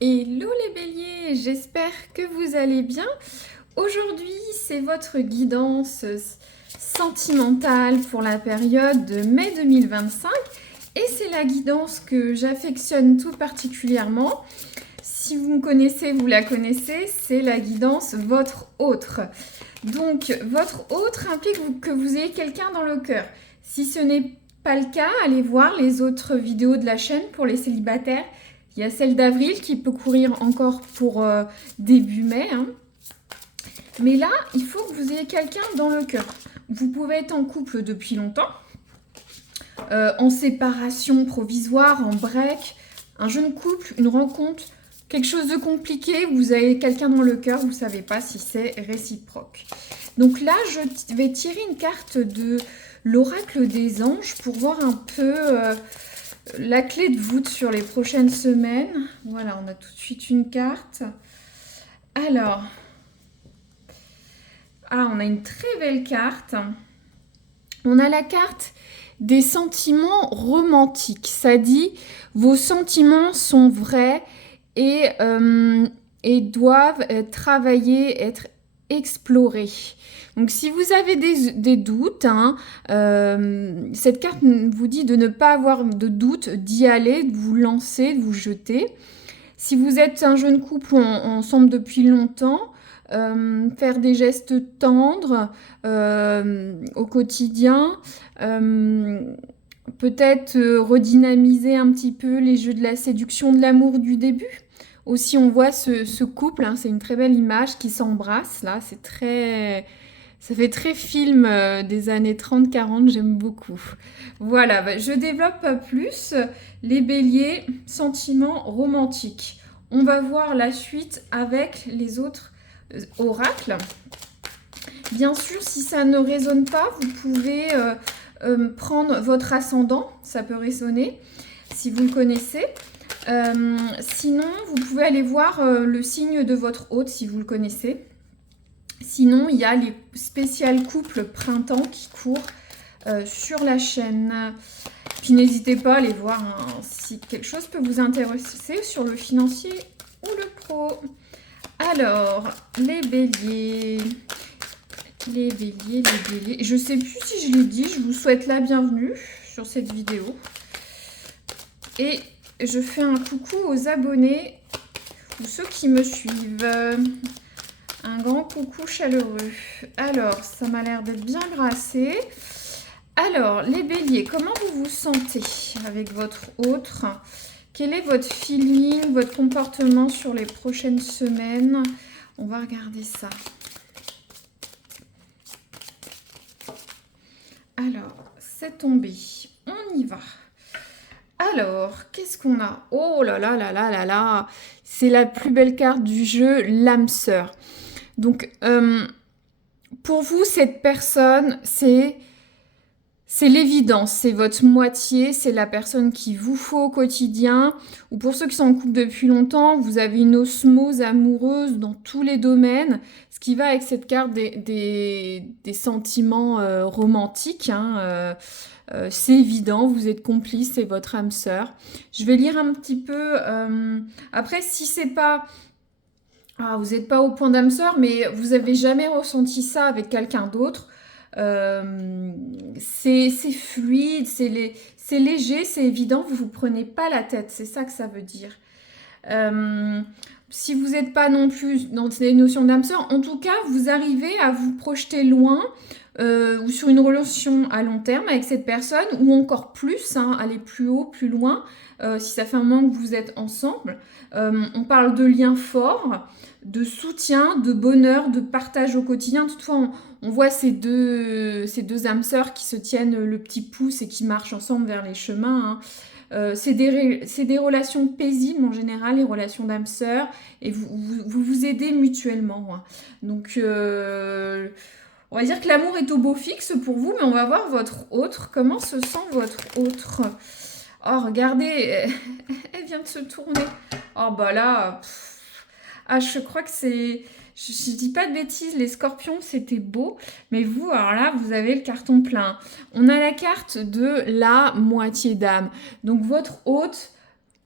Hello les béliers, j'espère que vous allez bien. Aujourd'hui, c'est votre guidance sentimentale pour la période de mai 2025 et c'est la guidance que j'affectionne tout particulièrement. Si vous me connaissez, vous la connaissez, c'est la guidance votre autre. Donc, votre autre implique que vous ayez quelqu'un dans le cœur. Si ce n'est pas le cas, allez voir les autres vidéos de la chaîne pour les célibataires. Il y a celle d'avril qui peut courir encore pour début mai. Mais là, il faut que vous ayez quelqu'un dans le cœur. Vous pouvez être en couple depuis longtemps, en séparation provisoire, en break, un jeune couple, une rencontre, quelque chose de compliqué, vous avez quelqu'un dans le cœur, vous ne savez pas si c'est réciproque. Donc là, je vais tirer une carte de l'oracle des anges pour voir un peu la clé de voûte sur les prochaines semaines. Voilà, on a tout de suite une carte. Alors, on a une très belle carte. On a la carte des sentiments romantiques. Ça dit, vos sentiments sont vrais et doivent être travaillés, être explorés. Donc si vous avez des doutes, cette carte vous dit de ne pas avoir de doute, d'y aller, de vous lancer, de vous jeter. Si vous êtes un jeune couple ensemble depuis longtemps, faire des gestes tendres au quotidien, peut-être redynamiser un petit peu les jeux de la séduction, de l'amour du début. Aussi, on voit ce couple, c'est une très belle image qui s'embrasse là, c'est très... Ça fait très film des années 30-40, j'aime beaucoup. Voilà, je développe pas plus. Les béliers, sentiments romantiques. On va voir la suite avec les autres oracles. Bien sûr, si ça ne résonne pas, vous pouvez prendre votre ascendant, ça peut résonner, si vous le connaissez. Sinon, vous pouvez aller voir le signe de votre hôte, si vous le connaissez. Sinon, il y a les spéciales couples printemps qui courent sur la chaîne. Puis n'hésitez pas à aller voir si quelque chose peut vous intéresser sur le financier ou le pro. Alors, les béliers. Les béliers. Je ne sais plus si je l'ai dit, je vous souhaite la bienvenue sur cette vidéo. Et je fais un coucou aux abonnés ou ceux qui me suivent. Un grand coucou chaleureux. Alors, ça m'a l'air d'être bien grassé. Alors, les béliers, comment vous vous sentez avec votre autre? Quel est votre feeling, votre comportement sur les prochaines semaines? On va regarder ça. Alors, c'est tombé. On y va. Alors, qu'est-ce qu'on a? Oh là là là là là là! C'est la plus belle carte du jeu, l'âme sœur. Donc, pour vous, cette personne, c'est l'évidence, c'est votre moitié, c'est la personne qu'il vous faut au quotidien. Ou pour ceux qui sont en couple depuis longtemps, vous avez une osmose amoureuse dans tous les domaines. Ce qui va avec cette carte des sentiments romantiques, c'est évident, vous êtes complice, c'est votre âme sœur. Je vais lire un petit peu. Après, si c'est pas... vous n'êtes pas au point d'âme sœur, mais vous avez jamais ressenti ça avec quelqu'un d'autre. C'est fluide, c'est léger, c'est évident, vous vous prenez pas la tête, c'est ça que ça veut dire. Si vous n'êtes pas non plus dans ces notions d'âme sœur, en tout cas, vous arrivez à vous projeter loin ou sur une relation à long terme avec cette personne, ou encore plus, aller plus haut, plus loin, si ça fait un moment que vous êtes ensemble. On parle de liens forts, de soutien, de bonheur, de partage au quotidien. Toutefois, on voit ces deux âmes sœurs qui se tiennent le petit pouce et qui marchent ensemble vers les chemins. C'est des relations paisibles en général, les relations d'âmes sœurs, et vous aidez mutuellement. Donc, on va dire que l'amour est au beau fixe pour vous, mais on va voir votre autre. Comment se sent votre autre? Oh, regardez, elle vient de se tourner. Oh, bah là... je crois que c'est... Je dis pas de bêtises, les scorpions, c'était beau. Mais vous, alors là, vous avez le carton plein. On a la carte de la moitié d'âme. Donc, votre hôte,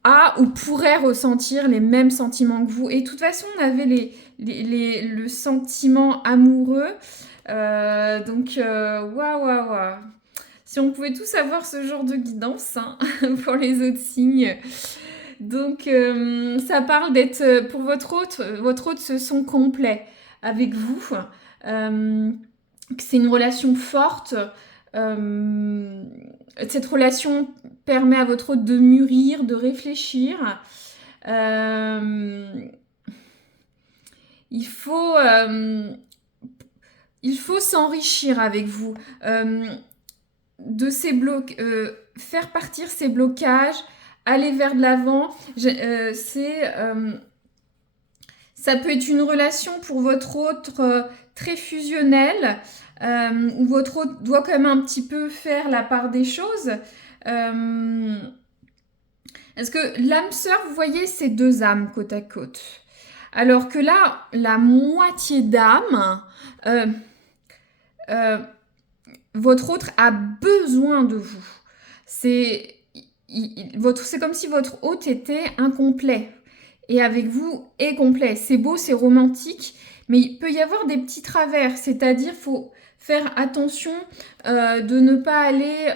a ou pourrait ressentir les mêmes sentiments que vous. Et de toute façon, on avait le sentiment amoureux. Donc, waouh, waouh, waouh. Si on pouvait tous avoir ce genre de guidance hein, pour les autres signes. Donc, ça parle d'être, pour votre hôte se sent complet avec vous. C'est une relation forte. Cette relation permet à votre hôte de mûrir, de réfléchir. Il faut s'enrichir avec vous, de ces faire partir ces blocages, aller vers de l'avant. Ça peut être une relation pour votre hôte très fusionnelle, où votre hôte doit quand même un petit peu faire la part des choses. Est-ce que l'âme sœur, vous voyez ces deux âmes côte à côte? Alors que là, la moitié d'âme, votre autre a besoin de vous. C'est comme si votre hôte était incomplet. Et avec vous, est complet. C'est beau, c'est romantique, mais il peut y avoir des petits travers. C'est-à-dire, il faut faire attention de ne pas aller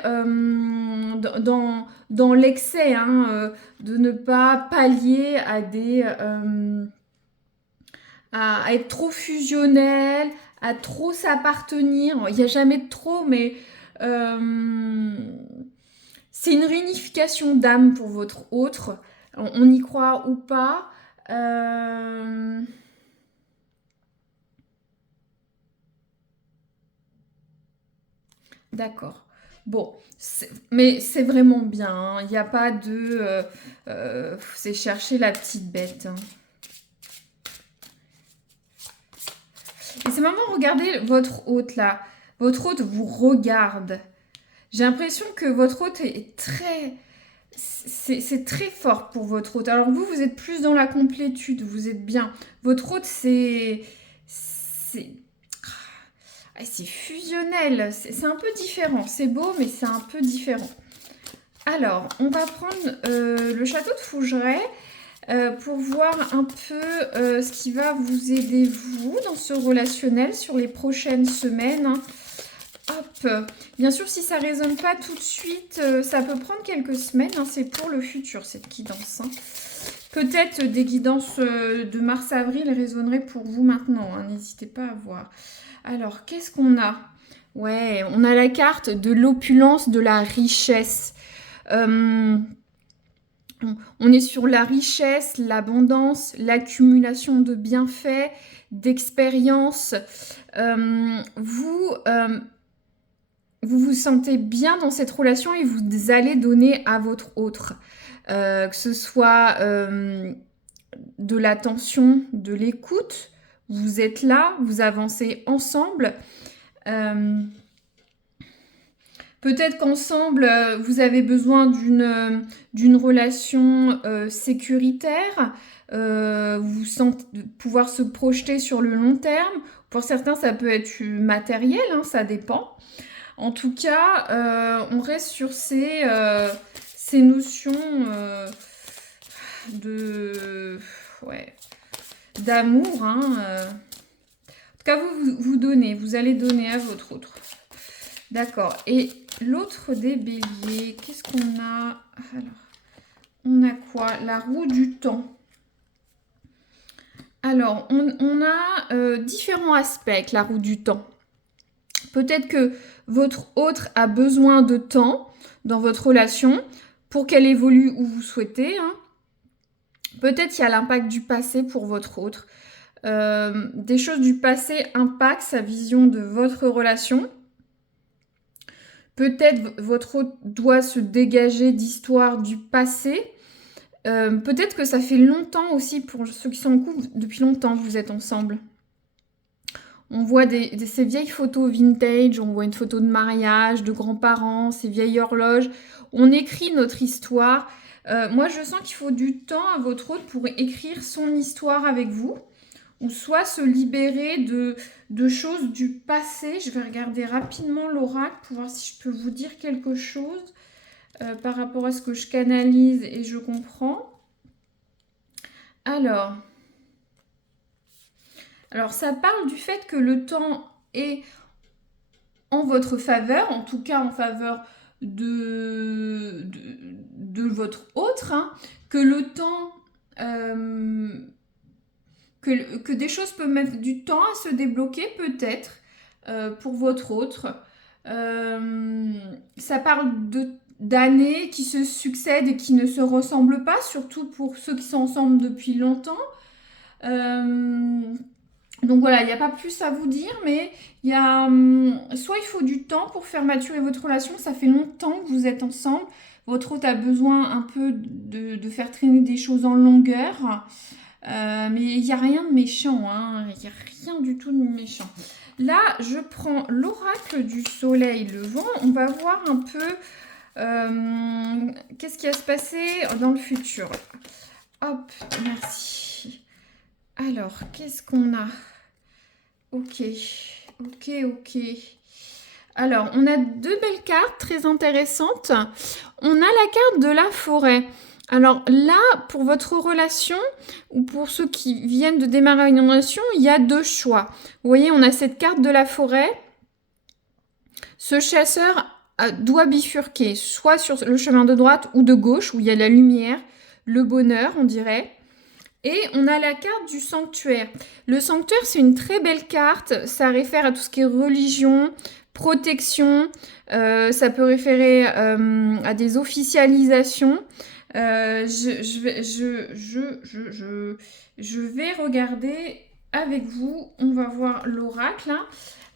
dans l'excès, hein, de ne pas pallier à à être trop fusionnel, à trop s'appartenir. Il n'y a jamais de trop, mais c'est une réunification d'âme pour votre autre. On y croit ou pas. D'accord. Bon, mais c'est vraiment bien. Hein. Il n'y a pas de... c'est chercher la petite bête. Hein. Et c'est marrant, regardez votre hôte là. Votre hôte vous regarde. J'ai l'impression que votre hôte est très... C'est très fort pour votre hôte. Alors vous êtes plus dans la complétude, vous êtes bien. Votre hôte, c'est fusionnel, c'est un peu différent. C'est beau, mais c'est un peu différent. Alors, on va prendre le château de Fougeray pour voir un peu ce qui va vous aider, vous, dans ce relationnel sur les prochaines semaines. Hop. Bien sûr, si ça ne résonne pas tout de suite, ça peut prendre quelques semaines. Hein, c'est pour le futur, cette guidance. Hein. Peut-être des guidances de mars-avril résonneraient pour vous maintenant. Hein, n'hésitez pas à voir. Alors, qu'est-ce qu'on a? Ouais, on a la carte de l'opulence, de la richesse. On est sur la richesse, l'abondance, l'accumulation de bienfaits, d'expériences. Vous vous sentez bien dans cette relation et vous allez donner à votre autre. Que ce soit de l'attention, de l'écoute. Vous êtes là, vous avancez ensemble. Peut-être qu'ensemble, vous avez besoin d'une relation sécuritaire. Vous sentez pouvoir se projeter sur le long terme. Pour certains, ça peut être matériel, hein, ça dépend. En tout cas, on reste sur ces notions d'amour. Hein, En tout cas, vous donnez, vous allez donner à votre autre. D'accord. Et l'autre des béliers, qu'est-ce qu'on a? Alors, on a quoi? La roue du temps. Alors, on a différents aspects avec la roue du temps. Peut-être que votre autre a besoin de temps dans votre relation pour qu'elle évolue où vous souhaitez. Hein. Peut-être qu'il y a l'impact du passé pour votre autre. Des choses du passé impactent sa vision de votre relation. Peut-être votre hôte doit se dégager d'histoires du passé. Peut-être que ça fait longtemps aussi, pour ceux qui sont en couple, depuis longtemps vous êtes ensemble. On voit ces vieilles photos vintage, on voit une photo de mariage, de grands-parents, ces vieilles horloges. On écrit notre histoire. Moi, je sens qu'il faut du temps à votre hôte pour écrire son histoire avec vous. Ou soit se libérer de choses du passé. Je vais regarder rapidement l'oracle pour voir si je peux vous dire quelque chose. par rapport à ce que je canalise et je comprends. Alors, ça parle du fait que le temps est en votre faveur, en tout cas en faveur de votre autre, hein, que le temps, que des choses peuvent mettre du temps à se débloquer peut-être pour votre autre. Ça parle d'années qui se succèdent et qui ne se ressemblent pas, surtout pour ceux qui sont ensemble depuis longtemps. Donc voilà, il n'y a pas plus à vous dire, mais il y a soit il faut du temps pour faire maturer votre relation, ça fait longtemps que vous êtes ensemble, votre hôte a besoin un peu de faire traîner des choses en longueur, mais il n'y a rien de méchant, hein, il n'y a rien du tout de méchant. Là, je prends l'oracle du soleil levant, on va voir un peu qu'est-ce qui va se passer dans le futur. Hop, merci. Alors, qu'est-ce qu'on a? Ok. Alors, on a deux belles cartes très intéressantes. On a la carte de la forêt. Alors là, pour votre relation, ou pour ceux qui viennent de démarrer une relation, il y a deux choix. Vous voyez, on a cette carte de la forêt. Ce chasseur doit bifurquer, soit sur le chemin de droite ou de gauche, où il y a la lumière, le bonheur, on dirait. Et on a la carte du sanctuaire. Le sanctuaire, c'est une très belle carte. Ça réfère à tout ce qui est religion, protection. Ça peut référer à des officialisations. Je vais regarder avec vous. On va voir l'oracle.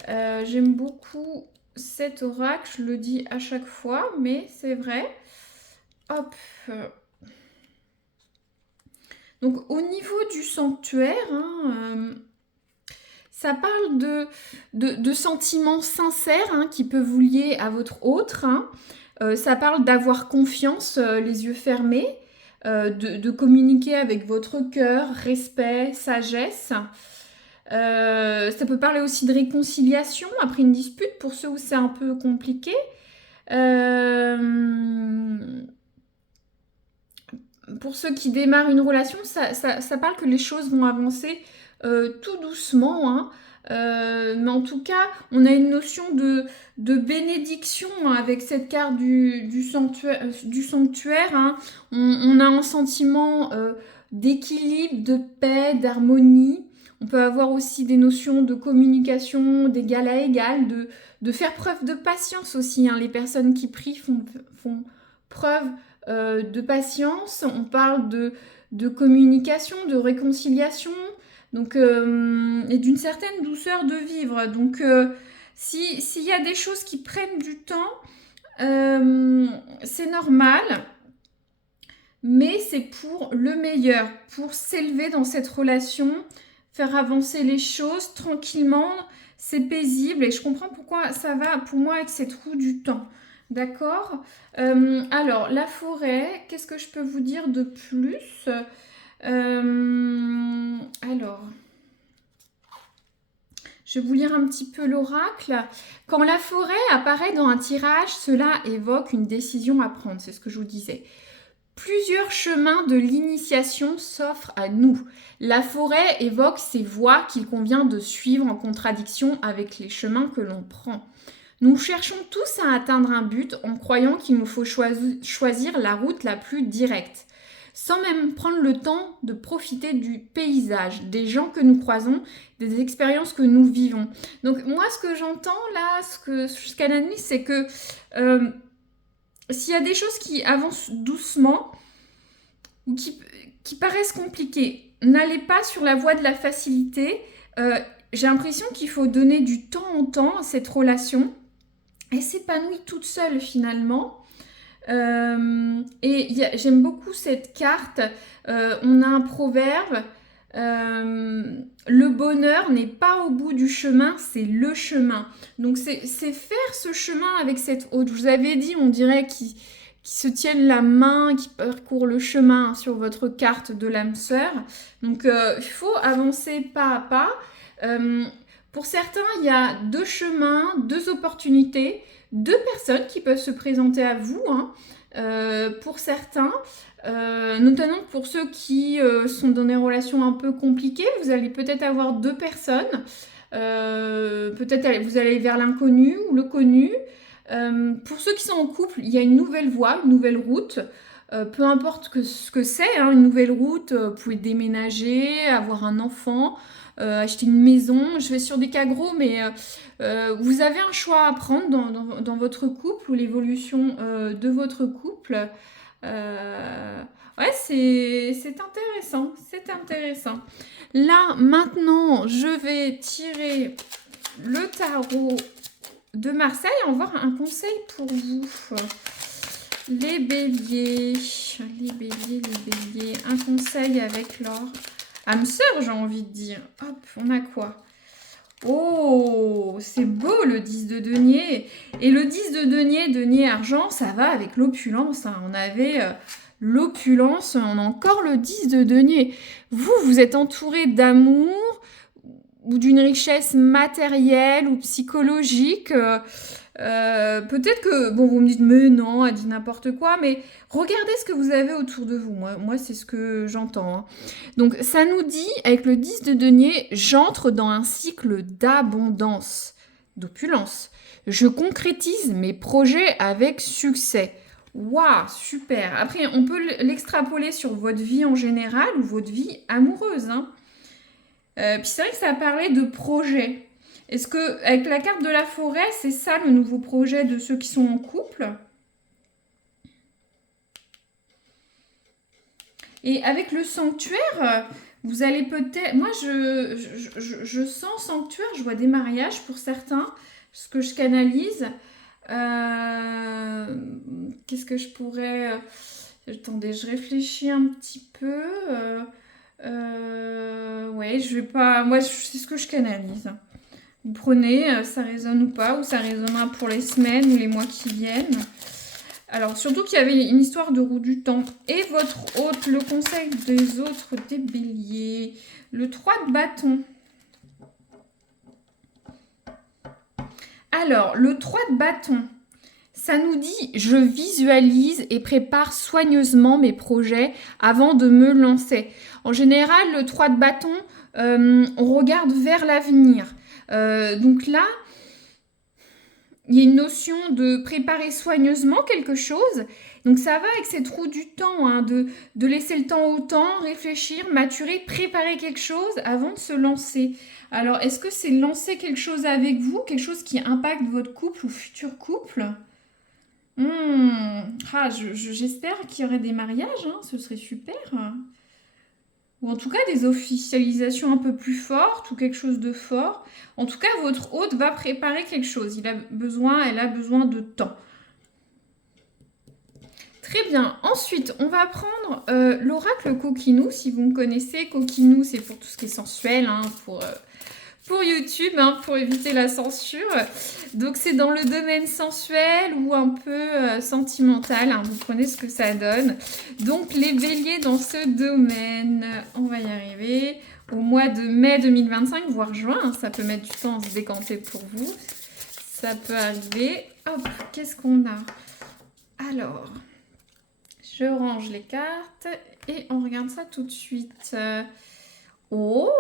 J'aime beaucoup cet oracle. Je le dis à chaque fois, mais c'est vrai. Hop. Donc au niveau du sanctuaire, ça parle de sentiments sincères qui peuvent vous lier à votre autre. Ça parle d'avoir confiance, les yeux fermés, de communiquer avec votre cœur, respect, sagesse. Ça peut parler aussi de réconciliation après une dispute pour ceux où c'est un peu compliqué. Pour ceux qui démarrent une relation, ça parle que les choses vont avancer tout doucement. Mais en tout cas, on a une notion de bénédiction avec cette carte du sanctuaire. On a un sentiment d'équilibre, de paix, d'harmonie. On peut avoir aussi des notions de communication d'égal à égal, de faire preuve de patience aussi. Les personnes qui prient font preuve de patience, on parle de communication, de réconciliation, donc, et d'une certaine douceur de vivre. Donc, s'il y a des choses qui prennent du temps, c'est normal, mais c'est pour le meilleur, pour s'élever dans cette relation, faire avancer les choses tranquillement, c'est paisible, et je comprends pourquoi ça va pour moi avec cette roue du temps. D'accord. Alors, la forêt, qu'est-ce que je peux vous dire de plus? Alors, je vais vous lire un petit peu l'oracle. Quand la forêt apparaît dans un tirage, cela évoque une décision à prendre, c'est ce que je vous disais. Plusieurs chemins de l'initiation s'offrent à nous. La forêt évoque ces voies qu'il convient de suivre en contradiction avec les chemins que l'on prend. Nous cherchons tous à atteindre un but en croyant qu'il nous faut choisir la route la plus directe, sans même prendre le temps de profiter du paysage, des gens que nous croisons, des expériences que nous vivons. Donc moi, ce que j'entends là, ce que je canalise, c'est que s'il y a des choses qui avancent doucement ou qui paraissent compliquées, n'allez pas sur la voie de la facilité. J'ai l'impression qu'il faut donner du temps en temps à cette relation. Elle s'épanouit toute seule finalement. Et j'aime beaucoup cette carte. On a un proverbe. Le bonheur n'est pas au bout du chemin, c'est le chemin. Donc c'est faire ce chemin avec cette hôte. Je vous avais dit, on dirait qu'ils se tiennent la main, qui parcourent le chemin sur votre carte de l'âme sœur. Donc il faut avancer pas à pas. Pour certains, il y a deux chemins, deux opportunités, deux personnes qui peuvent se présenter à vous. pour certains, notamment pour ceux qui sont dans des relations un peu compliquées. Vous allez peut-être avoir deux personnes. Peut-être vous allez vers l'inconnu ou le connu. Pour ceux qui sont en couple, il y a une nouvelle voie, une nouvelle route. Peu importe ce que c'est, hein, une nouvelle route, vous pouvez déménager, avoir un enfant, acheter une maison. Je vais sur des cas gros, mais vous avez un choix à prendre dans votre couple ou l'évolution de votre couple. Ouais, c'est intéressant, c'est intéressant. Là, maintenant, je vais tirer le tarot de Marseille. On va voir un conseil pour vous. Les béliers, les béliers, les béliers. Un conseil avec leur âme sœur, j'ai envie de dire. Hop, on a quoi? Oh, c'est beau le 10 de denier. Et le 10 de denier, denier argent, ça va avec l'opulence. Hein. On avait l'opulence, on a encore le 10 de denier. Vous êtes entouré d'amour ou d'une richesse matérielle ou psychologique. Peut-être que, bon, vous me dites, mais non, elle dit n'importe quoi, mais regardez ce que vous avez autour de vous. Moi c'est ce que j'entends. Hein. Donc, ça nous dit, avec le 10 de denier, j'entre dans un cycle d'abondance, d'opulence. Je concrétise mes projets avec succès. Waouh, super. Après, on peut l'extrapoler sur votre vie en général ou votre vie amoureuse. Hein. Puis c'est vrai que ça parlait de projet. Est-ce que avec la carte de la forêt, c'est ça le nouveau projet de ceux qui sont en couple? Et avec le sanctuaire, vous allez peut-être... Moi, je sens sanctuaire, je vois des mariages pour certains, ce que je canalise. Qu'est-ce que je pourrais... Attendez, je réfléchis un petit peu. Ouais, je vais pas... Moi, c'est ce que je canalise. Vous prenez, ça résonne ou pas, ou ça résonnera pour les semaines ou les mois qui viennent. Alors, surtout qu'il y avait une histoire de roue du temps. Et votre hôte, le conseil des autres des béliers. Le 3 de bâton. Alors, le 3 de bâton, ça nous dit « Je visualise et prépare soigneusement mes projets avant de me lancer ». En général, le 3 de bâton, on regarde vers l'avenir. Donc là, il y a une notion de préparer soigneusement quelque chose. Donc ça va avec cette roue du temps, hein, de laisser le temps au temps, réfléchir, maturer, préparer quelque chose avant de se lancer. Alors, est-ce que c'est lancer quelque chose avec vous, quelque chose qui impacte votre couple ou futur couple? J'espère qu'il y aurait des mariages, hein, ce serait super. Ou en tout cas des officialisations un peu plus fortes ou quelque chose de fort. En tout cas, votre hôte va préparer quelque chose. Elle a besoin de temps. Très bien. Ensuite, on va prendre l'oracle Coquinou. Si vous me connaissez, Coquinou, c'est pour tout ce qui est sensuel, hein, pour YouTube, hein, pour éviter la censure. Donc, c'est dans le domaine sensuel ou un peu sentimental. Hein, vous prenez ce que ça donne. Donc, les béliers dans ce domaine, on va y arriver. Au mois de mai 2025, voire juin, hein, ça peut mettre du temps à se décanter pour vous. Ça peut arriver. Hop, qu'est-ce qu'on a? Alors, je range les cartes et on regarde ça tout de suite. Oh,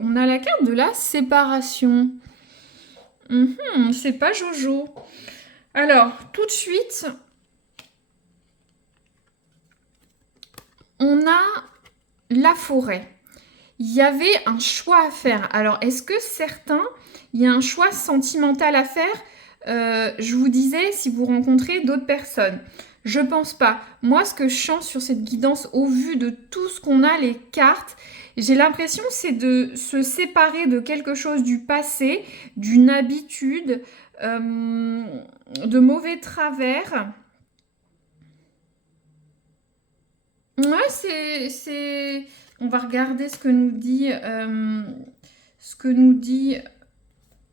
on a la carte de la séparation. C'est pas Jojo. Alors, tout de suite, on a la forêt. Il y avait un choix à faire. Alors, est-ce que il y a un choix sentimental à faire? Je vous disais, si vous rencontrez d'autres personnes. Je pense pas. Moi, ce que je sens sur cette guidance, au vu de tout ce qu'on a, les cartes, j'ai l'impression c'est de se séparer de quelque chose du passé, d'une habitude, de mauvais travers. Ouais, On va regarder ce que nous dit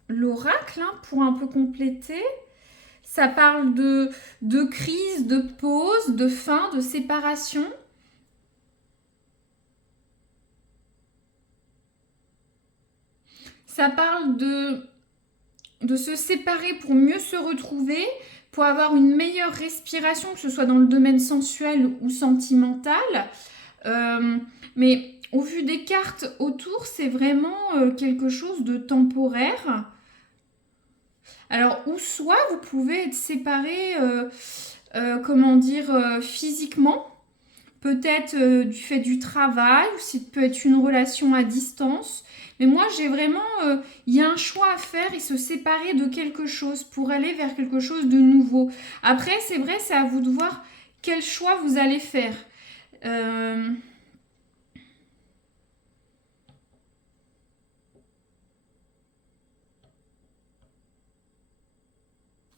l'oracle, hein, pour un peu compléter. Ça parle de crise, de pause, de fin, de séparation. Ça parle de se séparer pour mieux se retrouver, pour avoir une meilleure respiration, que ce soit dans le domaine sensuel ou sentimental. Mais au vu des cartes autour, c'est vraiment quelque chose de temporaire. Alors, ou soit vous pouvez être séparés, comment dire, physiquement, peut-être du fait du travail, ou ça peut être une relation à distance. Mais moi, j'ai vraiment, il y a un choix à faire et se séparer de quelque chose pour aller vers quelque chose de nouveau. Après, c'est vrai, c'est à vous de voir quel choix vous allez faire.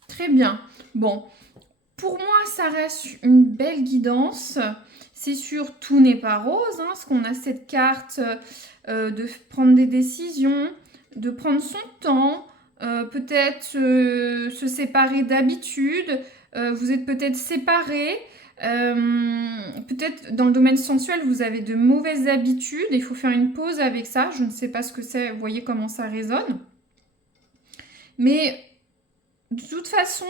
Très bien. Bon, pour moi, ça reste une belle guidance. C'est sûr, tout n'est pas rose, hein, parce qu'on a cette carte de prendre des décisions, de prendre son temps, peut-être se séparer d'habitude. Vous êtes peut-être séparés. Peut-être dans le domaine sensuel, vous avez de mauvaises habitudes. Il faut faire une pause avec ça. Je ne sais pas ce que c'est. Vous voyez comment ça résonne. Mais de toute façon,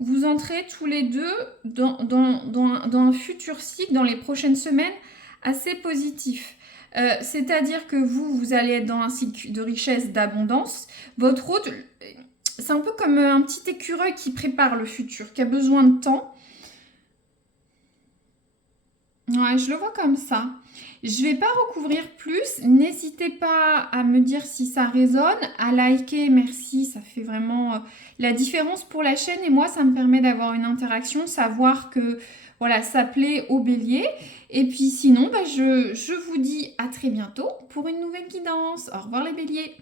vous entrez tous les deux dans un futur cycle, dans les prochaines semaines, assez positif. C'est-à-dire que vous allez être dans un cycle de richesse, d'abondance. Votre hôte, c'est un peu comme un petit écureuil qui prépare le futur, qui a besoin de temps. Ouais, je le vois comme ça. Je vais pas recouvrir plus. N'hésitez pas à me dire si ça résonne, à liker, merci, ça fait vraiment la différence pour la chaîne et moi, ça me permet d'avoir une interaction, savoir que voilà, ça plaît au bélier. Et puis sinon, bah, je vous dis à très bientôt pour une nouvelle guidance. Au revoir les béliers.